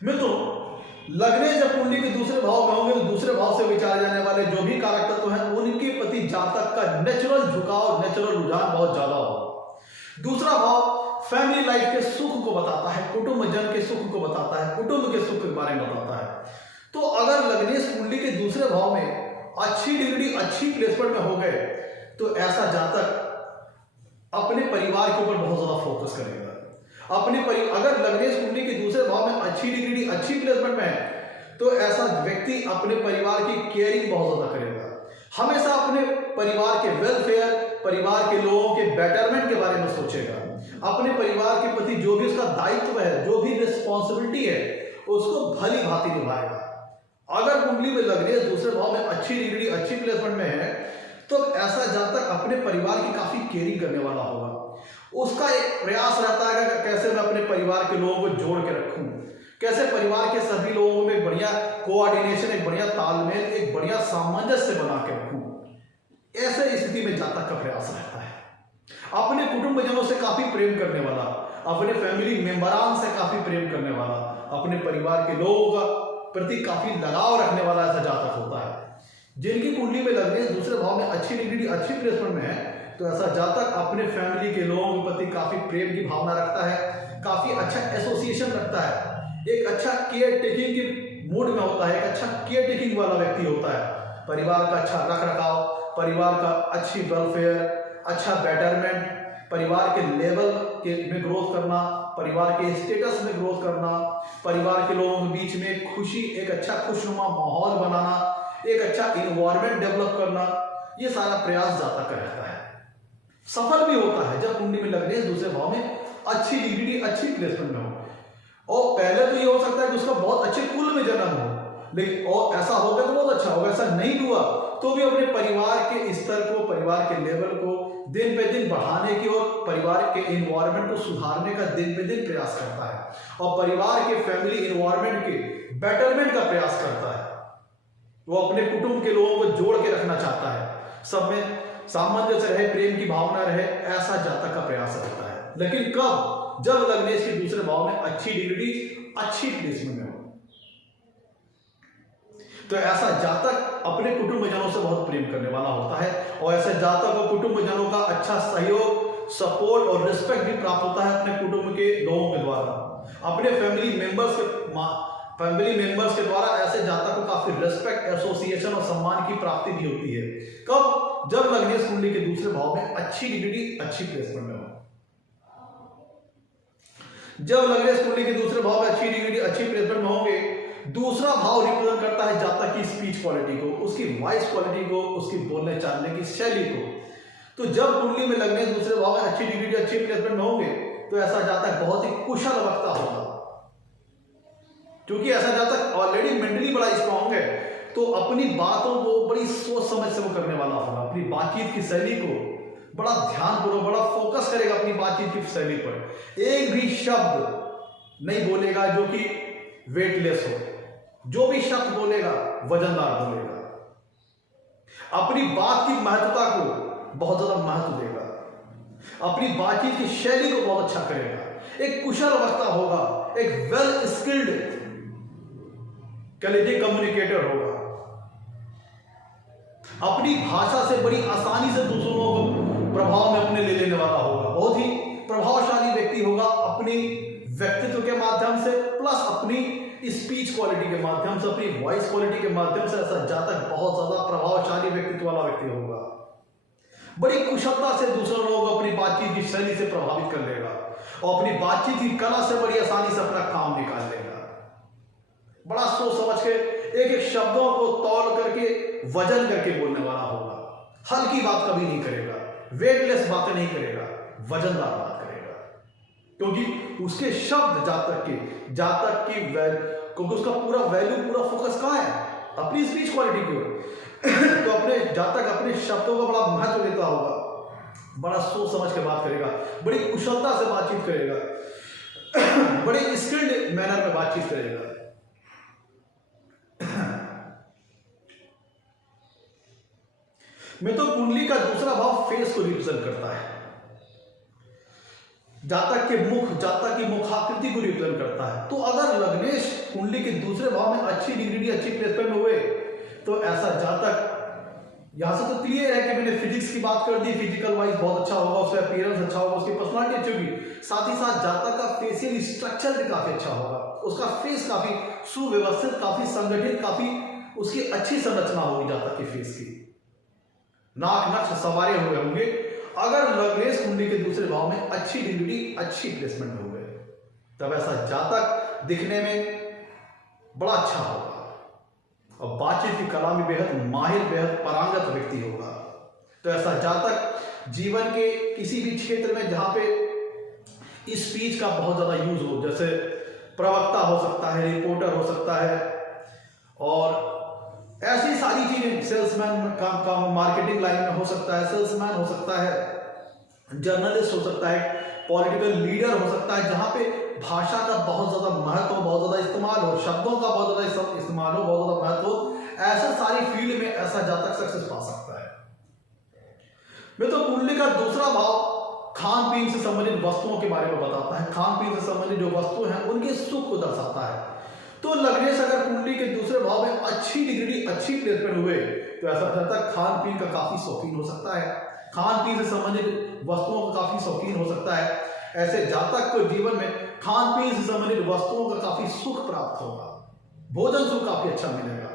मित्रों, लग्नेश जब कुंडली के दूसरे भाव में होंगे तो दूसरे भाव से विचारे जाने वाले जो भी कारक तत्व हैं उनके प्रति जातक का नेचुरल झुकाव, नेचुरल रुझान बहुत ज्यादा होगा। दूसरा भाव फैमिली लाइफ के सुख को बताता है, कुटुंब जन के सुख को बताता है, कुटुंब के सुख के बारे में बताता है। तो अगर लग्नेश कुंडली के दूसरे भाव में अच्छी डिग्री, अच्छी प्लेसमेंट में हो गए, तो ऐसा जातक अपने परिवार के ऊपर बहुत ज्यादा फोकस करेगा। अगर लग्नेश कुंडली के दूसरे भाव में अच्छी डिग्री, अच्छी प्लेसमेंट में है, तो ऐसा व्यक्ति अपने परिवार की केयरिंग बहुत ज्यादा करेगा, हमेशा अपने परिवार के वेलफेयर, परिवार के लोगों के बेटरमेंट के बारे में सोचेगा, अपने परिवार के प्रति जो भी उसका दायित्व है, जो भी रिस्पॉन्सिबिलिटी है, उसको भली भांति निभाएगा। अगर कुंडली में लग्नेश दूसरे भाव में अच्छी डिग्री, अच्छी प्लेसमेंट में है, तो ऐसा जातक अपने परिवार की काफी केयरिंग करने वाला होगा। उसका एक प्रयास रहता है कि कैसे मैं अपने परिवार के लोगों को जोड़ के रखूं, कैसे परिवार के सभी लोगों में एक बढ़िया कोऑर्डिनेशन, एक बढ़िया तालमेल, एक बढ़िया सामंजस्य बना के रखूं। ऐसे स्थिति में जातक का प्रयास रहता है। अपने कुटुंबजनों से काफी प्रेम करने वाला, अपने फैमिली मेंबरान से काफी प्रेम करने वाला, अपने परिवार के लोगों का प्रति काफी लगाव रखने वाला ऐसा जातक होता है। जिनकी कुंडली में लग्नेश दूसरे भाव में अच्छी डिग्री, अच्छी प्लेसमेंट में है, तो ऐसा जातक अपने फैमिली के लोगों के प्रति काफी प्रेम की भावना रखता है, काफी अच्छा एसोसिएशन रखता है, एक अच्छा केयर टेकिंग के मूड में होता है, एक अच्छा केयर टेकिंग वाला व्यक्ति होता है। परिवार का अच्छा रख रखाव, परिवार का अच्छी वेलफेयर, अच्छा बेटरमेंट, परिवार के लेवल में ग्रोथ करना, परिवार के स्टेटस में ग्रोथ करना, परिवार के लोगों के बीच में खुशी, एक अच्छा खुशनुमा माहौल बनाना, एक अच्छा इन्वायरमेंट डेवलप करना, ये सारा प्रयास जातक का रहता है। सफल भी होता है जब कुंडली में लग्नेश दूसरे भाव में अच्छी डिग्री, अच्छी प्लेसमेंट में हो। और पहले तो ये हो सकता है कि उसका बहुत अच्छे कुल में जन्म हो, लेकिन और ऐसा होगा तो बहुत अच्छा होगा, ऐसा नहीं हुआ तो भी अपने परिवार के स्तर को, परिवार के लेवल को दिन पे दिन बढ़ाने की और परिवार के इन्वायरमेंट को सुधारने का दिन पे दिन प्रयास करता है और परिवार के फैमिली इन्वायरमेंट के बेटरमेंट का प्रयास करता है। वो अपने कुटुंब के लोगों को जोड़ के रखना चाहता है, सब में सामंजस्य रहे, प्रेम की भावना रहे, ऐसा जातक का प्रयास करता है। लेकिन कब? जब लग्नेश के दूसरे भाव में अच्छी डिग्री, अच्छी प्लेसमेंट में हो। तो ऐसा जातक अपने कुटुंबजनों से बहुत प्रेम करने वाला होता है और ऐसे जातक को कुटुंबजनों का अच्छा सहयोग, सपोर्ट और रिस्पेक्ट भी प्राप्त होता है अपने कुटुंब के लोगों के द्वारा, अपने फैमिली मेंबर्स के द्वारा। ऐसे जातक को काफी रिस्पेक्ट, एसोसिएशन और सम्मान की प्राप्ति भी होती है। कब? जब लग्नेश कुंडली के दूसरे भाव में अच्छी डिग्री, अच्छी प्लेसमेंट में हो। जब लग्नेश कुंडली के दूसरे भाव में अच्छी डिग्री, अच्छी प्लेसमेंट में होंगे, दूसरा भाव रिप्रेजेंट करता है जातक की स्पीच क्वालिटी को, उसकी वॉइस क्वालिटी को, उसकी बोलने चालने की शैली को। तो जब कुंडली में लग्नेश दूसरे भाव में अच्छी डिग्री, अच्छी प्लेसमेंट में होंगे तो ऐसा जातक बहुत ही कुशल वक्ता होगा, क्योंकि ऐसा जातक ऑलरेडी मेंटली बड़ा स्ट्रांग है, तो अपनी बातों को बड़ी सोच समझ से वो करने वाला होगा। अपनी बातचीत की शैली को बड़ा ध्यानपूर्वक, बड़ा फोकस करेगा अपनी बातचीत की शैली पर। एक भी शब्द नहीं बोलेगा जो कि वेटलेस हो, जो भी शब्द बोलेगा वजनदार बोलेगा। अपनी बात की महत्वता को बहुत ज्यादा महत्व देगा, अपनी बातचीत की शैली को बहुत अच्छा करेगा, एक कुशल वक्ता होगा, एक वेल स्किल्ड कम्युनिकेटर होगा। अपनी भाषा से बड़ी आसानी से दूसरों को प्रभाव में अपने ले लेने वाला होगा, बहुत ही प्रभावशाली व्यक्ति होगा अपनी व्यक्तित्व के माध्यम से, प्लस अपनी स्पीच क्वालिटी के माध्यम से, अपनी वॉइस क्वालिटी के माध्यम से। ऐसा जातक बहुत ज्यादा प्रभावशाली व्यक्तित्व वाला व्यक्ति होगा, बड़ी कुशलता से दूसरे लोगों को अपनी बातचीत की शैली से प्रभावित कर लेगा और अपनी बातचीत की कला से बड़ी आसानी से अपना काम निकाल लेगा। बड़ा सोच समझ के एक एक शब्दों को तौल करके, वजन करके बोलने वाला होगा। हल्की बात कभी नहीं करेगा, वेटलेस बातें नहीं करेगा, वजनदार बात करेगा, क्योंकि उसके शब्द जातक की क्योंकि उसका पूरा वैल्यू, पूरा फोकस कहाँ है? अपनी स्पीच क्वालिटी की ओर। तो अपने जातक अपने शब्दों को बड़ा महत्व देता होगा, बड़ा सोच समझ के बात करेगा, बड़ी कुशलता से बातचीत करेगा, बड़े स्किल्ड मैनर में बातचीत करेगा। में तो कुंडली का दूसरा भाव फेस को रिप्रेजेंट करता है, जातक के मुख, जातक की मुखाकृति को रिप्रेजेंट करता है। तो अगर लग्नेश कुंडली के दूसरे भाव में अच्छी डिग्री, अच्छी प्लेसमेंट में हुए तो ऐसा जातक, यहां से तो क्लियर है कि मैंने फिजिक्स की बात कर दी, फिजिकल वाइज बहुत अच्छा होगा, उसका अपीयरेंस अच्छा होगा, उसकी पर्सनालिटी अच्छी होगी, साथ ही साथ जातक का फेशियल स्ट्रक्चर भी काफी अच्छा होगा, उसका फेस काफी सुव्यवस्थित, काफी संगठित, काफी उसकी अच्छी संरचना होगी जातक के फेस की, नाक नक्श सवारे हुए होंगे। अगर लग्नेश कुंडली के दूसरे भाव में अच्छी डिग्री, अच्छी प्लेसमेंट हो गए तब ऐसा जातक दिखने में बड़ा अच्छा होगा और बातचीत की कला में बेहद माहिर, बेहद पारंगत व्यक्ति होगा। तो ऐसा जातक जीवन के किसी भी क्षेत्र में जहां पे स्पीच का बहुत ज्यादा यूज हो, जैसे प्रवक्ता हो सकता है, रिपोर्टर हो सकता है और ऐसी सारी चीजें, सेल्समैन का मार्केटिंग लाइन में हो सकता है, सेल्समैन हो सकता है, जर्नलिस्ट हो सकता है, पॉलिटिकल लीडर हो सकता है, जहां पे भाषा का बहुत ज्यादा महत्व हो, बहुत ज्यादा इस्तेमाल हो, शब्दों का बहुत ज्यादा इस्तेमाल हो, बहुत ज्यादा महत्व हो, ऐसे सारी फील्ड में ऐसा जातक सक्सेस पा सकता है। मैं तो कुंडली का दूसरा भाव खान पीन से संबंधित वस्तुओं के बारे में बताता है, खान पीन से संबंधित जो वस्तु हैं उनके सुख को दर्शाता है। तो लग्नेश अगर कुंडली के दूसरे भाव में अच्छी डिग्री, अच्छी प्लेसमेंट हुए तो ऐसा जातक खान पीन का काफी शौकीन हो सकता है, खान पीन से संबंधित वस्तुओं का काफी शौकीन हो सकता है। ऐसे जातक को जीवन में खान पीन से संबंधित वस्तुओं का काफी सुख प्राप्त होगा, भोजन सुख काफी अच्छा मिलेगा,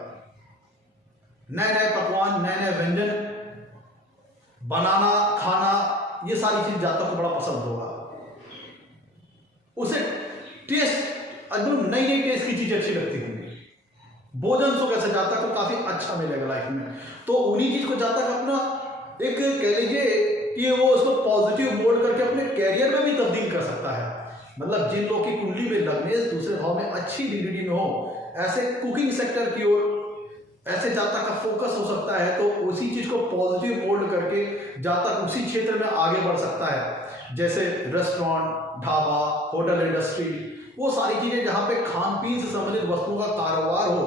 नए नए पकवान, नए नए व्यंजन बनाना, खाना, ये सारी चीज जातक को बड़ा पसंद होगा। उसे टेस्ट, नई नई टेस्ट की चीजें अच्छी लगती होंगी, भोजन सुख ऐसे जातक को काफी अच्छा मिलेगा लाइफ में। तो उन्हीं चीज को जातक अपना एक कह लीजिए कि वो उसको पॉजिटिव मोड करके अपने कैरियर में भी तब्दील कर सकता है। मतलब जिन लोग की कुंडली में लग्नेश दूसरे भाव में अच्छी डिग्री में हो, ऐसे कुकिंग सेक्टर की ओर ऐसे जातक का फोकस हो सकता है, तो उसी चीज को पॉजिटिव मोल्ड करके जातक उसी क्षेत्र में आगे बढ़ सकता है। जैसे रेस्टोरेंट, ढाबा, होटल इंडस्ट्री, वो सारी चीजें जहाँ पे खान पीन से संबंधित वस्तुओं का कारोबार हो,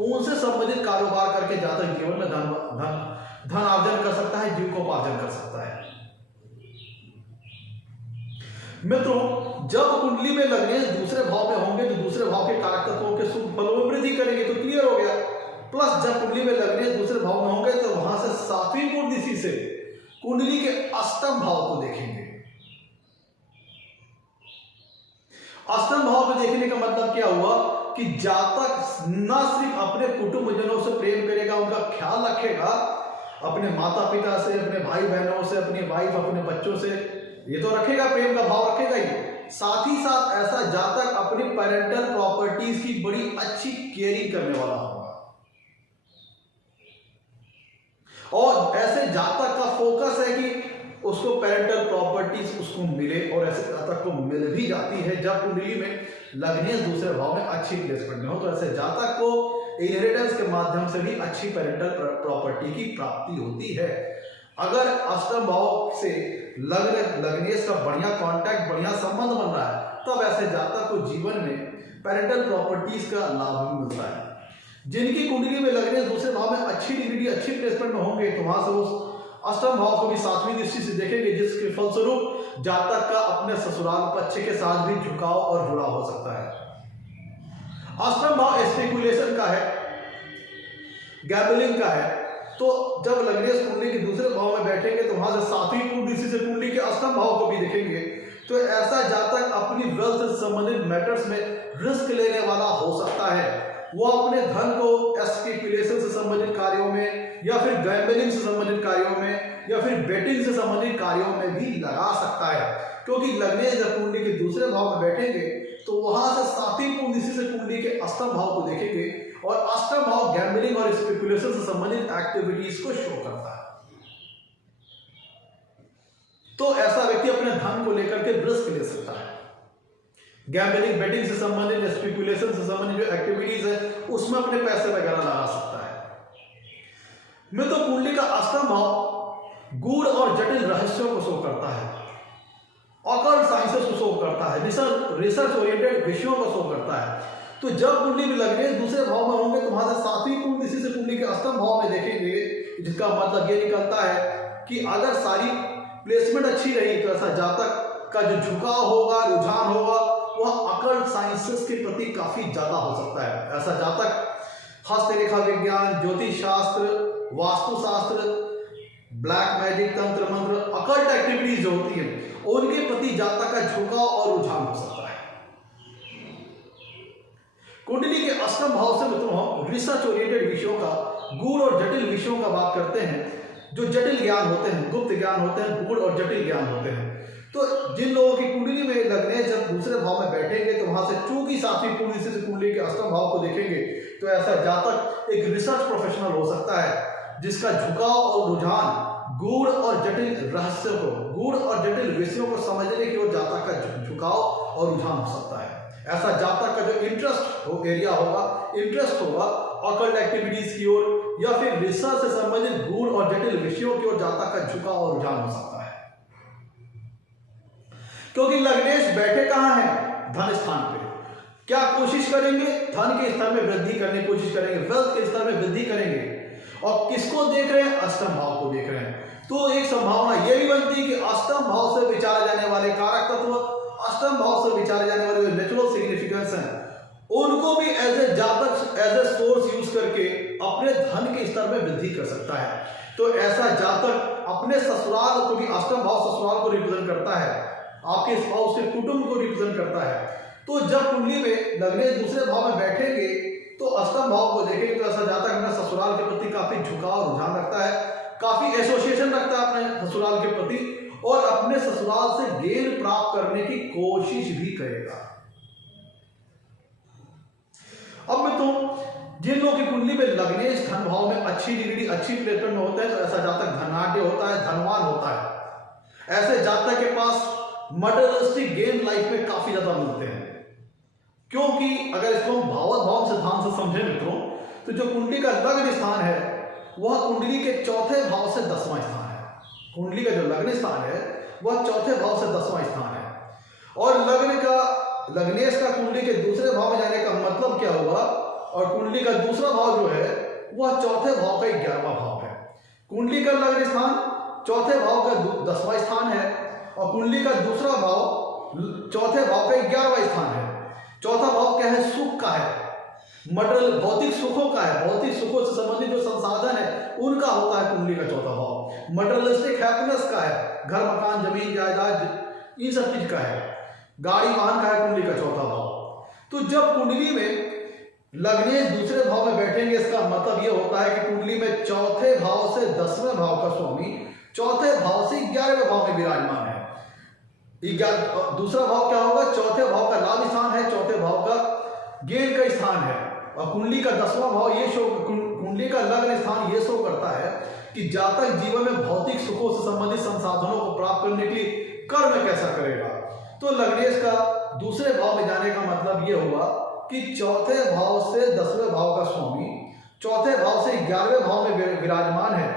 उनसे संबंधित कारोबार करके जातक जीवन में धन अर्जन कर सकता है, जीविकोपार्जन कर सकता है। मित्रों, जब कुंडली में लग्नेश दूसरे भाव में होंगे तो दूसरे भाव के कारक तत्वों के शुभ फलों में वृद्धि करेंगे, तो क्लियर हो गया। प्लस जब कुंडली में लग्नेश दूसरे भाव में होंगे तो वहां से 7वीं कुंडली से कुंडली के अष्टम भाव को देखेंगे। अष्टम भाव को देखने का मतलब क्या हुआ कि जातक न सिर्फ अपने कुटुंबजनों से प्रेम करेगा, उनका ख्याल रखेगा, अपने माता पिता से, अपने भाई बहनों से, अपनी वाइफ, अपने बच्चों से, ये तो रखेगा, प्रेम का भाव रखेगा ही। साथ ही साथ ऐसा जातक अपनी पेरेंटल प्रॉपर्टीज की बड़ी अच्छी केयरिंग करने वाला होगा, और ऐसे जातक का फोकस है कि उसको पेरेंटल प्रॉपर्टीज उसको मिले, और ऐसे जातक को मिल भी जाती है जब कुंडली में लग्नेश दूसरे भाव में अच्छी प्लेसमेंट में हो। तो ऐसे जातक को इनहेरिटेंस के माध्यम से भी अच्छी पेरेंटल प्रॉपर्टी की प्राप्ति होती है। अगर अष्टम भाव से लग्नेश का बढ़िया कांटेक्ट, बढ़िया संबंध बन रहा है, तब ऐसे जातक को जीवन में पेरेंटल प्रॉपर्टीज का लाभ भी मिलता है। जिनकी कुंडली में लग्नेश दूसरे भाव में अच्छी डिग्री, अच्छी प्लेसमेंट में होंगे, तो वहां से उस अष्टम भाव को भी 7वीं दृष्टि से देखेंगे, जिसके फलस्वरूप जातक का अपने ससुराल पक्ष के साथ भी झुकाव और जुड़ाव हो सकता है। अष्टम भाव स्पेकुलेशन का है, गैम्बलिंग का है। तो जब लग्नेश कुंडली के दूसरे भाव में बैठेंगे तो वहां से 7वीं कुंडली से कुंडली के अष्टम भाव को भी देखेंगे, तो ऐसा जातक अपनी वेल्थ से संबंधित मैटर्स में रिस्क लेने वाला हो सकता है। वो अपने धन को स्पेकुलेशन से संबंधित कार्यों में, या फिर गैम्बलिंग से संबंधित कार्यों में, या फिर बेटिंग से संबंधित कार्यों में भी लगा सकता है, क्योंकि लग्नेश जब कुंडली के दूसरे भाव में बैठेंगे तो वहां से 7वीं कुंडली से कुंडली के अष्टम भाव को देखेंगे, और अष्टम भाव गैम्बलिंग और स्पेकुलेशन से संबंधित एक्टिविटीज को शो करता है। तो ऐसा व्यक्ति अपने धन को लेकर के रिस्क ले सकता है। गैम्बलिंग, बेटिंग से संबंधित, स्पेकुलेशन से संबंधित जो एक्टिविटीज है, उसमें अपने पैसे वगैरह लगा सकता है। मैं तो कुंडली का अष्टम भाव गूढ़ और जटिल रहस्यों को शो करता है, ऑकल्ट साइंसेस को शो करता है, रिसर्च ओरिएंटेड विषयों को शो करता है। तो जब कुंडली में लग्नेश दूसरे भाव में होंगे तो वहां से 7वीं कुंडली से कुंडली के अष्टम भाव में देखेंगे, जिसका मतलब ये निकलता है कि अगर सारी प्लेसमेंट अच्छी रही तो ऐसा जातक का जो झुकाव होगा, रुझान होगा, वह अकल्ट साइंसेस के प्रति काफी ज्यादा हो सकता है। ऐसा जातक हस्तरेखा विज्ञान, ज्योतिष शास्त्र, वास्तुशास्त्र, ब्लैक मैजिक, तंत्र मंत्र, अकल्ट एक्टिविटीज जो होती है, उनके प्रति जातक का झुकाव और रुझान हो सकता है। कुंडली के अष्टम भाव से मित्रों हम रिसर्च ओरिएंटेड विषयों का, गूढ़ और जटिल विषयों का बात करते हैं। जो जटिल ज्ञान होते हैं, गुप्त ज्ञान होते हैं, गूढ़ और जटिल ज्ञान होते हैं। तो जिन लोगों की कुंडली में लग्नेश जब दूसरे भाव में बैठेंगे तो वहां से चूंकि 7वीं कुंडली से कुंडली के अष्टम भाव को देखेंगे, तो ऐसा जातक एक रिसर्च प्रोफेशनल हो सकता है, जिसका झुकाव और रुझान गूढ़ और जटिल रहस्य को, गूढ़ और जटिल विषयों को समझने की ओर जातक का झुकाव और रुझान हो सकता है। ऐसा जातक का जो इंटरेस्ट हो एरिया होगा, इंटरेस्ट होगा ऑकल्ट एक्टिविटीज की ओर, या फिर रिसर्च से संबंधित गूढ़ और जटिल विषयों की ओर जातक का झुकाव और रुझान हो सकता है। क्योंकि लग्नेश बैठे कहां हैं? धन स्थान पे। क्या कोशिश करेंगे? धन के स्तर में वृद्धि करने की कोशिश करेंगे, वेल्थ के स्तर में वृद्धि करेंगे। और किसको देख रहे हैं? अष्टम भाव को देख रहे हैं। तो एक संभावना यह भी बनती है कि अष्टम भाव से विचारे जाने वाले कारक तत्व, अष्टम भाव से विचारे जाने वाले जो नेचुरल सिग्निफिकेंस हैं, उनको भी एज ए जातक, एज ए सोर्स यूज करके अपने धन के स्तर में वृद्धि कर सकता है। तो ऐसा जातक अपने ससुराल, क्योंकि अष्टम भाव ससुराल को रिप्रेजेंट करता है, आपके स्पाउस के कुटुंब को रिप्रेजेंट करता है। तो जब कुंडली में लग्नेश दूसरे भाव में बैठेंगे तो अष्टम भाव को देखेंगे, तो ऐसा जातक अपने ससुराल के प्रति काफी झुकाव, रुझान रखता है, काफी एसोसिएशन रखता है अपने ससुराल के प्रति, और अपने ससुराल से गेन प्राप्त करने की कोशिश भी करेगा। अब मित्रों, जिन लोगों की कुंडली में लग्नेश धन भाव में अच्छी डिग्री, अच्छी प्लेसमेंट में होता है, तो ऐसा जातक धनाढ्य होता है, धनवान होता है। ऐसे जातक के पास मटेरियलिस्टिक गेन लाइफ में काफी ज्यादा मिलते हैं, क्योंकि अगर इसको हम भावत भाव सिद्धांत से समझें मित्रों, तो जो कुंडली का लग्न स्थान है वह कुंडली के चौथे भाव से 10वां स्थान है। कुंडली का जो लग्न स्थान है वह चौथे भाव से 10वां स्थान है। और लग्नेश का कुंडली के दूसरे भाव में जाने का मतलब क्या हुआ, और कुंडली का दूसरा भाव जो है वह चौथे भाव का 11वां भाव है। कुंडली का लग्न स्थान चौथे भाव का 10वां स्थान है और कुंडली का दूसरा भाव चौथे भाव का 11वां स्थान है। चौथा भाव क्या है? सुख का है, मटेरियल भौतिक सुखों का है। भौतिक सुखों से संबंधित जो संसाधन है उनका होता है कुंडली का चौथा भाव। मटेरियलिस्टिक हैप्पीनेस का है, घर मकान जमीन जायदाद इन सब चीज का है। गाड़ी वाहन का है कुंडली का चौथा भाव। तो जब कुंडली में लग्नेश दूसरे भाव में बैठेंगे, इसका मतलब यह होता है कि कुंडली में चौथे भाव से 10वें भाव का स्वामी चौथे भाव से 11वें भाव में विराजमान है। दूसरा भाव क्या होगा? चौथे भाव का लाभ स्थान है, चौथे भाव का गेन का स्थान है। और कुंडली का 10वां भाव ये शो, कुंडली का लग्न स्थान ये शो करता है कि जातक जीवन में भौतिक सुखों से संबंधित संसाधनों को प्राप्त करने के लिए कर्म कैसा करेगा। तो लग्नेश का दूसरे भाव में जाने का मतलब यह हुआ कि चौथे भाव से 10वें भाव का स्वामी चौथे भाव से 11वें भाव में विराजमान है,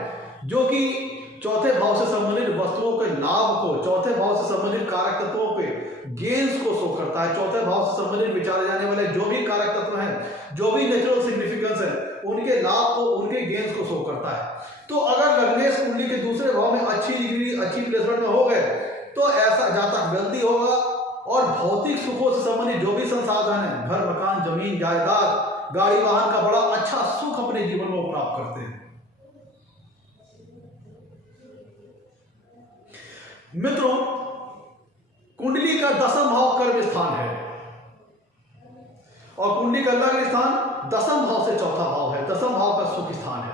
जो कि चौथे भाव से संबंधित वस्तुओं के लाभ को, चौथे भाव से संबंधित कारक तत्वों के गेन्स को शो करता है। चौथे भाव से संबंधित विचारे जाने वाले जो भी कारक तत्व हैं, जो भी नेचुरल सिग्निफिकेंस है, उनके लाभ को, उनके गेन्स को शो करता है। तो अगर लग्नेश कुंडली के दूसरे भाव में अच्छी डिग्री, अच्छी प्लेसमेंट में हो गए तो ऐसा जातक वेल्दी होगा और भौतिक सुखों से संबंधित जो भी संसाधन है, घर मकान जमीन जायदाद गाड़ी वाहन का बड़ा अच्छा सुख अपने जीवन में प्राप्त करते हैं। मित्रों, कुंडली का 10वां भाव कर्म स्थान है और कुंडली का लग्न स्थान 10वां भाव से चौथा भाव है, 10वां भाव का सुख स्थान है।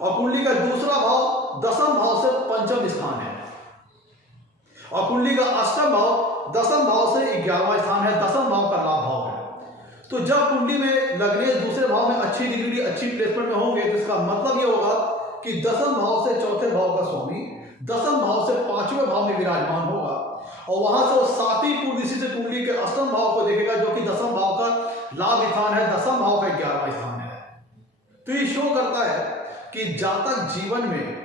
और कुंडली का दूसरा भाव 10वां भाव से पंचम स्थान है और कुंडली का 8वां भाव 10वां भाव से 11वां स्थान है, 10वां भाव का लाभ भाव है। तो जब कुंडली में लग्नेश दूसरे भाव में अच्छी डिग्री, अच्छी प्लेसमेंट में होंगे तो इसका मतलब यह होगा कि 10वां भाव से चौथे भाव का स्वामी 10वां भाव से 5वें भाव में विराजमान होगा और वहां से वो 7वीं पूर्व दिशा से कुंडली के 8वां भाव को देखेगा, जो कि 10वां भाव का लाभ स्थान है, 10वां भाव का 11वां स्थान है। तो ये शो करता है कि जातक जीवन में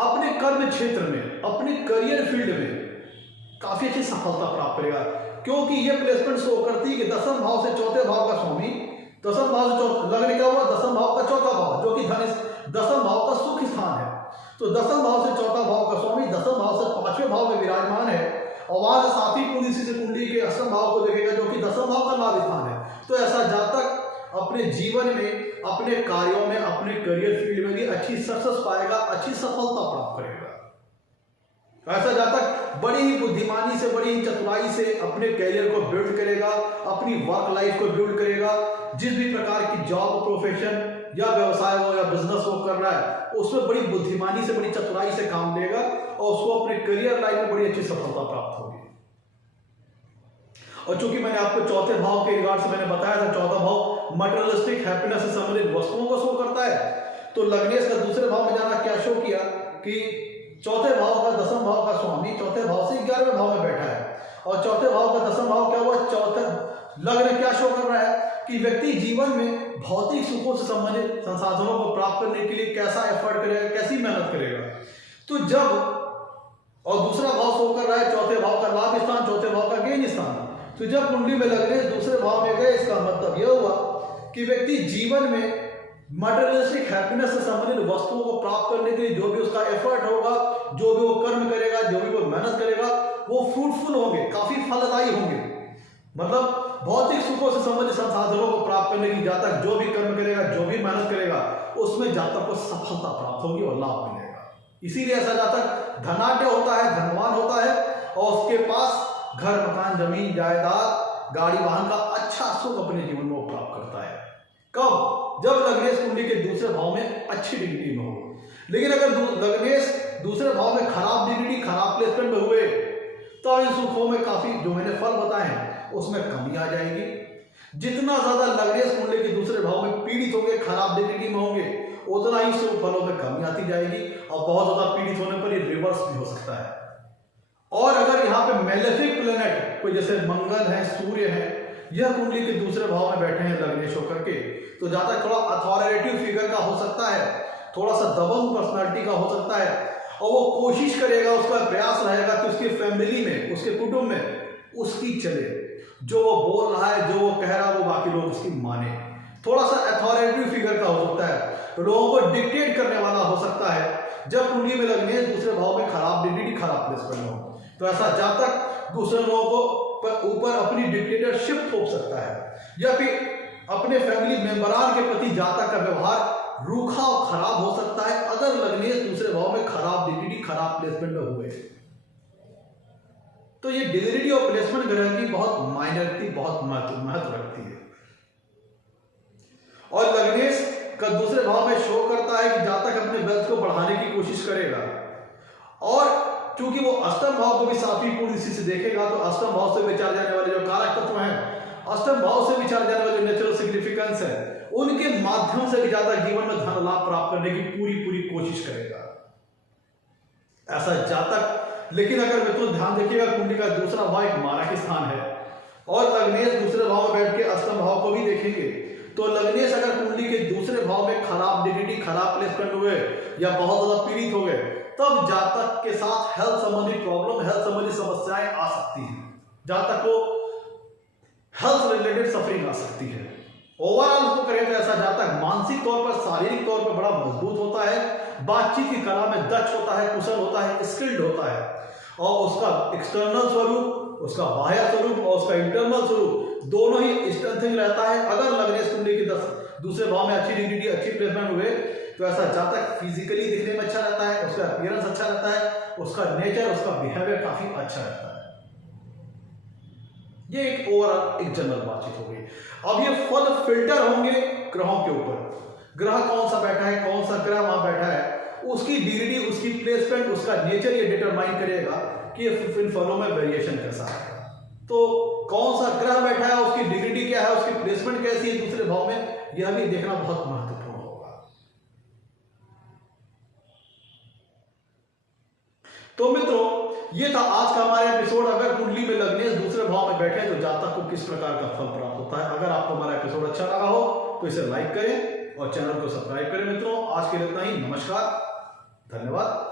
अपने कर्म क्षेत्र में, अपने करियर फील्ड में काफी अच्छी सफलता प्राप्त करेगा, क्योंकि ये प्लेसमेंट शो करती है कि 10वां भाव से चौथे भाव का स्वामी 10वां भाव से लगने का हुआ 10वां भाव का चौथा भाव, जो कि 10वां भाव का सुख स्थान है। तो 10वां भाव से चौथा भाव का स्वामी 10वां भाव से 5वें भाव में विराजमान है और वहां से 7वीं पूर्व से कुंडली के 8वां भाव को देखेगा, जो कि 10वां भाव का लाभ स्थान है। तो ऐसा जातक अपने जीवन में, अपने कार्यों में, अपने करियर फील्ड में भी अच्छी सक्सेस पाएगा, अच्छी सफलता प्राप्त करेगा। ऐसा जातक बड़ी ही बुद्धिमानी से, बड़ी ही चतुराई से अपने करियर को बिल्ड करेगा, अपनी वर्क लाइफ को बिल्ड करेगा। जिस भी प्रकार की जॉब, प्रोफेशन या व्यवसाय हो या बिजनेस वो कर रहा है, उसमें बड़ी बुद्धिमानी से, बड़ी चतुराई से काम लेगा और उसको अपने करियर लाइफ में बड़ी अच्छी सफलता प्राप्त होगी। और चूंकि मैंने आपको चौथे भाव के रिगार्ड से मैंने बताया था, चौथा भाव मटेरियलिस्टिक हैप्पीनेस से संबंधित वस्तुओं को शो करता है, तो लग्नेश का दूसरे भाव में जाना क्या शो किया कि चौथे भाव का 10वां भाव का स्वामी चौथे भाव से 11वें भाव में बैठा है और चौथे भाव का 10वां भाव क्या हुआ? चौथे लग्न क्या शो कर रहा है कि व्यक्ति जीवन में भौतिक सुखों से संबंधित संसाधनों को प्राप्त करने के लिए कैसा एफर्ट करेगा, कैसी मेहनत करेगा। तो जब, और दूसरा भाव शो कर रहा है चौथे भाव का लाभ स्थान, चौथे भाव का गेन स्थान। तो जब कुंडली में लग्नेश दूसरे भाव में गए, इसका मतलब यह हुआ कि व्यक्ति जीवन में मटेरियलिस्टिक हैप्पीनेस से संबंधित वस्तुओं को प्राप्त करने के लिए जो भी उसका एफर्ट होगा, जो भी वो कर्म करेगा, जो भी वो मेहनत करेगा, वो फ्रूटफुल होंगे, काफी फलदायी होंगे। मतलब भौतिक सुखों से संबंधित संसाधनों को प्राप्त करने की जातक जो भी कर्म करेगा, जो भी मेहनत करेगा, उसमें जातक को सफलता प्राप्त होगी और लाभ मिलेगा। इसीलिए ऐसा जातक धनाढ्य होता है, धनवान होता है और उसके पास घर मकान जमीन जायदाद गाड़ी वाहन का अच्छा सुख अपने जीवन में प्राप्त करता है। कब? जब लग्नेश कुंडली के दूसरे भाव में अच्छी डिग्री में हो। लेकिन अगर लग्नेश दूसरे भाव में खराब डिग्री, खराब प्लेसमेंट में हुए तो इन सुखों में काफी, जो मैंने फल बताए हैं, उसमें कमी आ जाएगी। जितना ज्यादा लग्नेश कुंडली के दूसरे भाव में पीड़ित होंगे, खराब डिग्री में होंगे, उतना ही शुभ फलों में कमी आती जाएगी और बहुत ज्यादा पीड़ित होने पर ये रिवर्स भी हो सकता है। और अगर यहाँ पे मेलेफिक प्लेनेट कोई जैसे मंगल है, सूर्य है, यह कुंडली के दूसरे भाव में बैठे हैं लग्नेश होकर के, तो ज्यादा थोड़ा अथॉरिटेटिव फिगर का हो सकता है, थोड़ा सा दबंग पर्सनालिटी का हो सकता है, और वो कोशिश करेगा, उसका प्रयास रहेगा कि उसकी फैमिली में, उसके कुटुंब में उसकी चले, जो वो बोल रहा है, जो वो कह रहा है, वो बाकी लोग उसकी माने। थोड़ा सा अथॉरिटेटिव फिगर का हो सकता है, लोगों को डिक्टेट करने वाला हो सकता है। जब कुंडली में लग्नेश दूसरे भाव में खराब डिग्निटी, खराब प्लेसमेंट हो, तो ऐसा जातक दूसरे लोगों को ऊपर अपनी डिक्टेटरशिप थोप सकता है, या फिर अपने फैमिली मेंबरान के प्रति जातक का व्यवहार रूखा और खराब हो सकता है अगर लग्नेश दूसरे भाव में खराब डिग्निटी, खराब प्लेसमेंट में हुए। तो ये डिग्निटी और प्लेसमेंट ग्रह की बहुत माइनॉरिटी, बहुत महत्व रखती है। और लग्नेश का दूसरे भाव में शो करता है कि जातक अपने वेल्थ को बढ़ाने की कोशिश करेगा, और चूंकि वो अष्टम भाव को भी सातवीं पूर्ण दृष्टि से देखेगा, तो अष्टम भाव से विचार जाने वाले जो कारक तत्व हैं, अष्टम भाव से विचार जाने वाले नेचुरल सिग्निफिकेंस है, उनके माध्यम से भी जातक जीवन में धन लाभ प्राप्त करने की पूरी कोशिश करेगा ऐसा जातक। लेकिन अगर मित्रों ध्यान देखिएगा, कुंडली का दूसरा भाव एक मारक स्थान है, और लग्नेश दूसरे भाव में बैठ के अष्टम भाव को भी देखेंगे, तो लग्नेश अगर कुंडली के दूसरे भाव में खराब डिग्निटी, खराब प्लेसमेंट हुए, या बहुत ज्यादा पीड़ित हो गए, तब जातक के साथ हेल्थ संबंधी प्रॉब्लम, हेल्थ संबंधी समस्याएं आ सकती हैं, जातक को हेल्थ रिलेटेड सफरिंग आ सकती है। ओवरऑल उसको करें तो ऐसा जातक मानसिक तौर पर, शारीरिक तौर पर बड़ा मजबूत होता है, बातचीत की कला में दक्ष होता है, कुशल होता है, स्किल्ड होता है, और उसका एक्सटर्नल स्वरूप, उसका बाह्य स्वरूप और उसका इंटरनल स्वरूप दोनों ही स्ट्रेंथिंग रहता है। अगर लग्नेश कुंडली के दूसरे भाव में अच्छी डिग्निटी, अच्छी प्लेसमेंट हुए, तो ऐसा जातक फिजिकली दिखने में अच्छा रहता है, उसका अपीयरेंस अच्छा रहता है, उसका नेचर, उसका बिहेवियर काफी अच्छा रहता है। ये एक ओवरऑल एक जनरल बातचीत हो गई। अब ये फल फिल्टर होंगे ग्रहों के ऊपर, ग्रह कौन सा बैठा है, कौन सा ग्रह वहां बैठा है, उसकी डिग्री, उसकी प्लेसमेंट, उसका नेचर ये डिटरमाइन करेगा कि इन फलों में वेरिएशन कैसा है। तो कौन सा ग्रह बैठा है, उसकी डिग्री क्या है, उसकी प्लेसमेंट कैसी है दूसरे भाव में, यह भी देखना बहुत महत्वपूर्ण होगा। तो मित्रों, ये था आज का हमारा एपिसोड। अगर कुंडली में लग्नेश दूसरे भाव में बैठे तो जातक को किस प्रकार का फल प्राप्त होता है। अगर आपको हमारा एपिसोड अच्छा लगा हो तो इसे लाइक करें और चैनल को सब्सक्राइब करें। मित्रों, आज के लिए इतना ही। नमस्कार, धन्यवाद।